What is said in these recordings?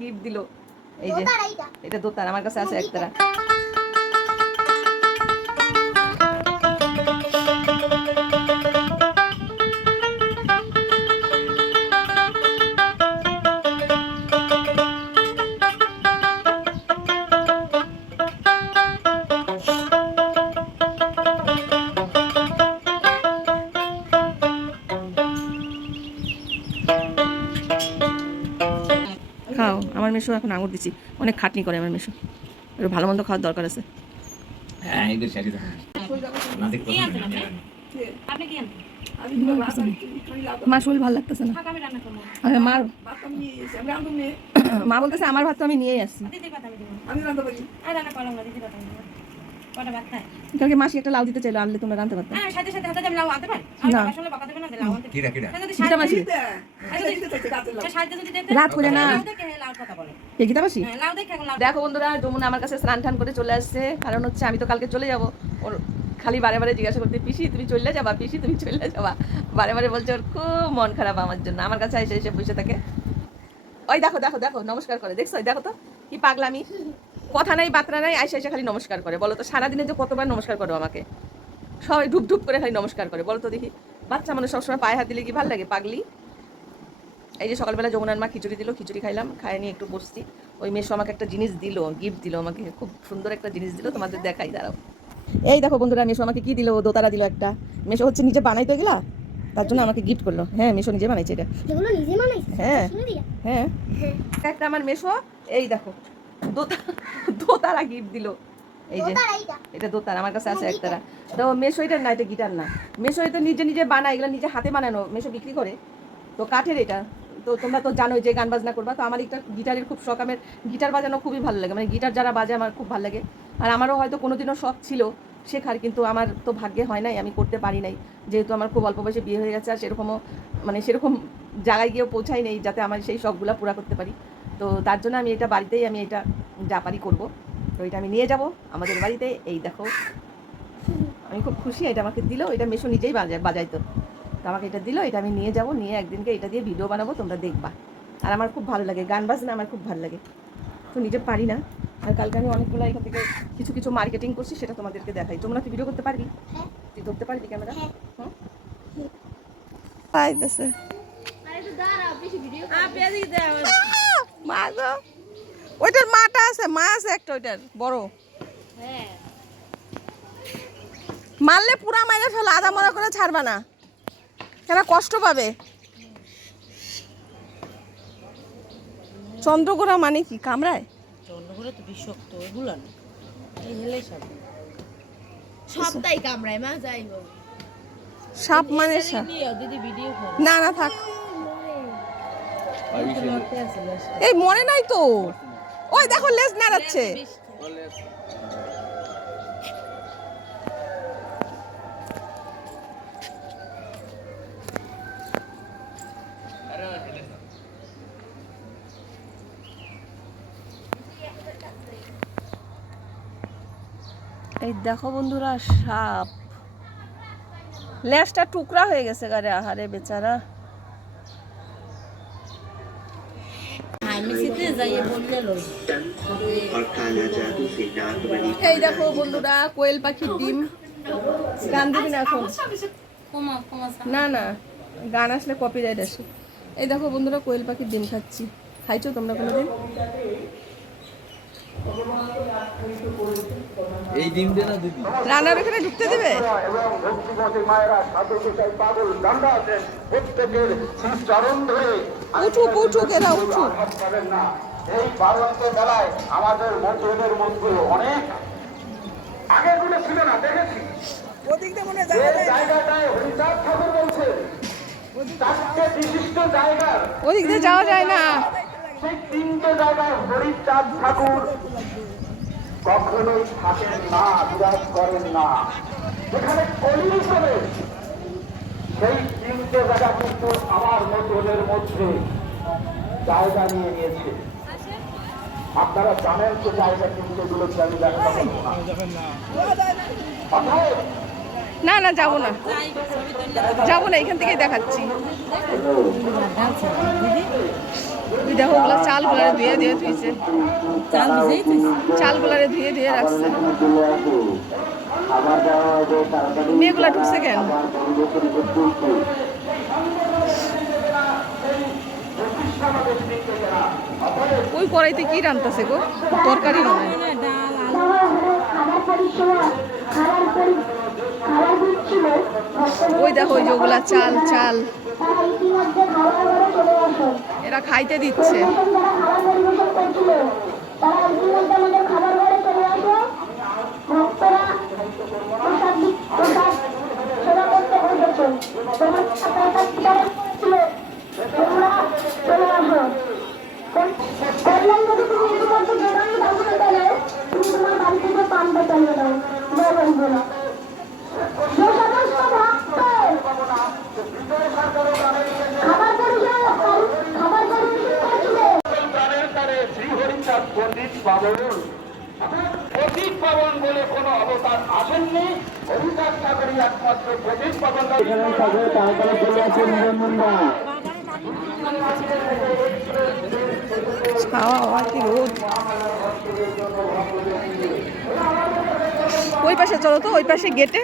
Gift দিল। এই যে এটা দোতার আমার কাছে আছে একতারা আমার মেশো এখন আঙুর দিচ্ছি অনেক খাটনি করে আমার মেশো। একটু ভালো মন্দ খাওয়ার দরকার আছে। হ্যাঁ আনতেন? মা শরীর ভালো লাগতেছে না। থাক, আমি রান্না করব। আরে মার মা বলতেছে আমার ভাত তো আমি নিয়েই আসছি। আমি রান্না করি। আর রান্না করলাম। কটা ভাত খায়? কালকে মাসি একটা লাউ দিতে চাইলো আনলে তোমরা রানতে পারতে। হ্যাঁ, সাথে সাথে হাতে লাউ আনতে পারি? না। বাবার সঙ্গে দেবে না লাউ আনতে। কিরা কিরা? যদি গীতা সাহায্য- মাসি। যদি- সাহায্য যদি দিতে- রাত করে না। লাউ দেখে। কে গীতা মাসি? হ্যাঁ, বন্ধুরা যমুনা আমার কাছে স্নান টান করে চলে আসছে। কারণ হচ্ছে আমি তো কালকে চলে যাব। ওর খালি বারে বারে জিজ্ঞাসা করতে পিসি তুমি চলে যাবা? পিসি তুমি চলে যাবা? বারে বারে বলছে ওর খুব মন খারাপ আমার জন্য। আমার কাছে এসে এসে বসে থাকে। ওই দেখো দেখো দেখো নমস্কার করে। দেখছ? ওই দেখো তো? কি পাগলামি? কথা নাই বার্তা নাই আইসে এসে খালি নমস্কার করে। বলো তো সারাদিনে যে কতবার নমস্কার করো আমাকে? সবাই ধুপ ধুপ করে খালি নমস্কার করে বলো তো দেখি। বাচ্চা মানুষ সবসময় পায়ে হাত দিলে কি ভালো লাগে? পাগলি? এই যে সকালবেলা যমুনার মা খিচুড়ি দিল খিচুড়ি খাইলাম খাই নিয়ে একটু বসছি। ওই মেশো আমাকে একটা জিনিস দিল গিফট দিল আমাকে খুব সুন্দর একটা জিনিস দিল তোমাদের দেখাই দাঁড়াও। এই দেখো বন্ধুরা মেশো আমাকে কি দিল? দোতারা দিল একটা। মেশো হচ্ছে নিজে বানাইতে গেলা তার জন্য আমাকে গিফট করল। হ্যাঁ মেশো নিজে বানাইছে এটা। বানাইছে? হ্যাঁ হ্যাঁ। একটা আমার মেশো এই দেখো। দোতা দোতারা গিফট দিল। এই যে এটা দোতার আমার কাছে আছে একতারা। তো মেশো এটা না এটা গিটার না। মেশো এটা নিজে নিজে বানায় এগুলো নিজে হাতে বানানো মেশো বিক্রি করে। তো কাঠের এটা। তো তোমরা তো জানোই যে গান বাজনা করবা তো আমার একটা গিটারের খুব শখ আমার গিটার বাজানো খুবই ভালো লাগে। মানে গিটার যারা বাজে আমার খুব ভালো লাগে। আর আমারও হয়তো কোনোদিনও শখ ছিল শেখার কিন্তু আমার তো ভাগ্যে হয় নাই আমি করতে পারি নাই। যেহেতু আমার খুব অল্প বয়সে বিয়ে হয়ে গেছে আর সেরকমও মানে সেরকম জায়গায় গিয়েও পৌঁছাই নেই যাতে আমার সেই শখগুলো পুরা করতে পারি। তো তার জন্য আমি এটা বাড়িতেই আমি এটা যা পারি করব। তো এটা আমি নিয়ে যাব আমাদের বাড়িতে। এই দেখো আমি খুব খুশি এটা আমাকে দিল। এটা মেশো নিজেই বাজায় বাজাইতো। তো আমাকে এটা দিল এটা আমি নিয়ে যাব নিয়ে একদিনকে এটা দিয়ে ভিডিও বানাবো তোমরা দেখবা। আর আমার খুব ভালো লাগে গান বাজনা আমার খুব ভালো লাগে। তো নিজে পারি না। আর কালকে আমি অনেকগুলো এখান থেকে কিছু কিছু মার্কেটিং করছি সেটা তোমাদেরকে দেখাই। তোমরা কি ভিডিও করতে পারবি? হ্যাঁ। তুই ধরতে পারবি ক্যামেরা? হ্যাঁ। হুম? পাইতেছে। আরে একটু দাঁড়াও বেশি ভিডিও মা গো। ওইটার মাটা আছে মা আছে একটা ওইটার বড়। হ্যাঁ। মারলে পুরা মাইরে ফেলো আধা মরা করে ছাড়বা না। কেন কষ্ট পাবে? চন্দ্রগোড়া মানে কি? কামড়ায়? চন্দ্রগুলো তো বিষাক্ত ওগুলো না। এই হেলে সব সবটাই কামড়ায় মা যাই হোক। সাপ মানে সাপ। না না থাক। এই মনে নাই তো। ওই দেখো, লেজ নাড়াচ্ছে। এই দেখো বন্ধুরা, সাপ। লেজটা টুকরা হয়ে গেছে গারে আহারে বেচারা। বললে এই দেখো বন্ধুরা কোয়েল পাখির ডিম। গান দিবি না এখন? না না গান আসলে কপিরাইট আসে। এই দেখো বন্ধুরা কোয়েল পাখির ডিম খাচ্ছি। খাইছো তোমরা কোনোদিন? এই ডিম না রান্নার ঢুকতে দেবে? এবং ভক্তিমতী মায়েরা সাধুকোটাই পাগল গান্ডা আছেন। প্রত্যেকের চরণ ধরে উঠুক উঠুক এরা উঠুক। এই বারন্ত বেলায় আমাদের মন্দিরের মধ্যে অনেক আগেরগুলো ছিল না দেখেছি। জায়গাটায় ঠাকুর বলছে চারটে বিশিষ্ট জায়গার। ওদিক দিয়ে যাওয়া যায় না। সেই তিনটে জায়গায় হরিচাঁদ ঠাকুর কখনোই থাকেন না বিরাজ করেন না। যেখানে সেই তিনটে জায়গা কিন্তু আমার মতনের মধ্যে জায়গা নিয়ে নিয়েছে আপনারা জানেন যে জায়গা কিন্তু এগুলো ব্যাখ্যা না না, যাব না। যাব না, এখান থেকেই দেখাচ্ছি। ওই দেখো, ওগুলো চালগুলারে ধুয়ে ধুয়ে ধুইছে। চাল ভিজেই তুই চালগুলারে ধুয়ে ধুয়ে রাখছে। মেয়েগুলা ঢুকছে কেন? ওই কড়াইতে কি রান্তাছে গো? তরকারি মনে ওই দেখো, ওই যেগুলা চাল চাল। এরা খাইতে দিচ্ছে। বন্ধুরা যে খাবার পণ্ডিত পাবন বলে কোনো অবতার আসেননি হরিচাঁদ ঠাকুরই একমাত্র পতিত পাবন খাওয়া কি ওই পাশে চলো তো, ওই পাশে গেটে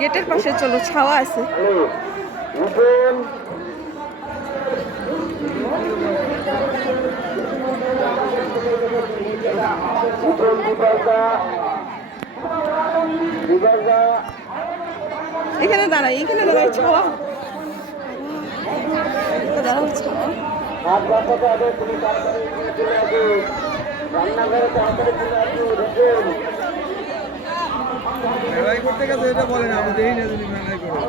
গেটের পাশে চলো, ছাওয়া আছে। এখানে দাঁড়াই এখানে দাঁড়াই, ছাওয়া দাঁড়াও ছাওয়া হাত বাঁচাতে হবে তুমি তাড়াতাড়ি এগিয়ে চলে আসো রান্নাঘরে তাড়াতাড়ি চলে আসো উঠুন মেলায় করতে গেছে এটা বলেন আমি দেখি না যদি মেলায় করে।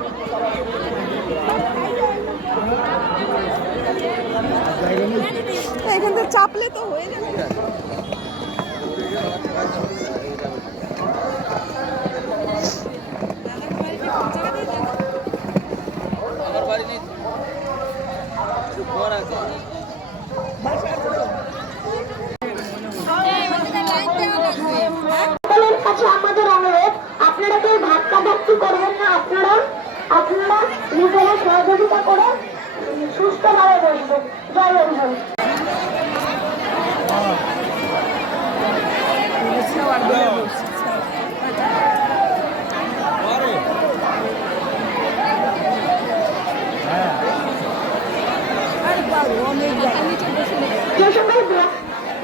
এখান থেকে চাপলে তো হয়ে যাবে সকলের কাছে আমাদের অনুরোধ আপনারা কেউ ধাক্কা করবেন না, আপনারা আপনারা নিজেরা সহযোগিতা করে সুস্থভাবে বসবেন। জয়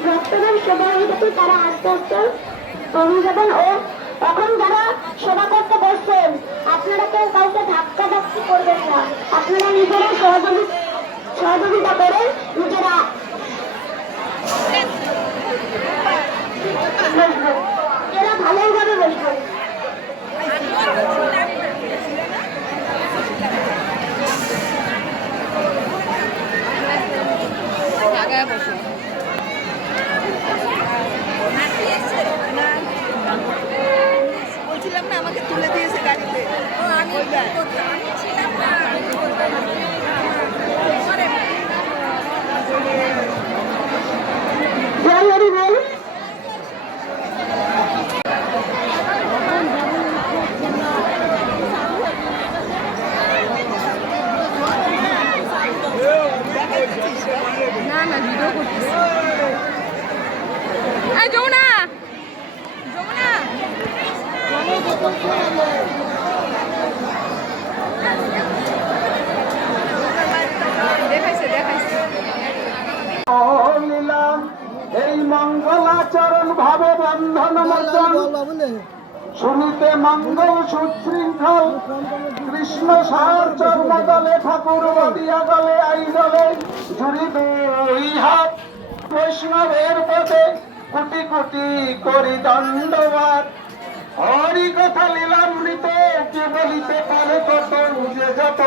ভক্তদের সেবা তারা আস্তে আস্তে কমে যাবেন ও এখন যারা সেবা করতে বসছেন, আপনারা কেউ কাউকে ধাক্কা ধাক্কি করবেন না। আপনারা নিজেরা সহযোগী সহযোগিতা করে নিজেরা এরা না আমাকে তুলে দিয়েছে গাড়িতে। জয় হরি বল না না ভিডিও করতেছি এই যমুনা যমুনা দেখাইছে দেখাইছে এই মঙ্গলাচরণ ভাব বন্ধন শুনিতে মঙ্গল সুশৃঙ্খল। কৃষ্ণ সার চর্ম দলে ঠাকুর বদিয়া দলে আই দলে জুড়িবে এই হাত। বৈষ্ণবের পথে কোটি কোটি করি দণ্ডবাদ। হরি কথা লীলামৃত কে বলিতে পারে কত? যে যত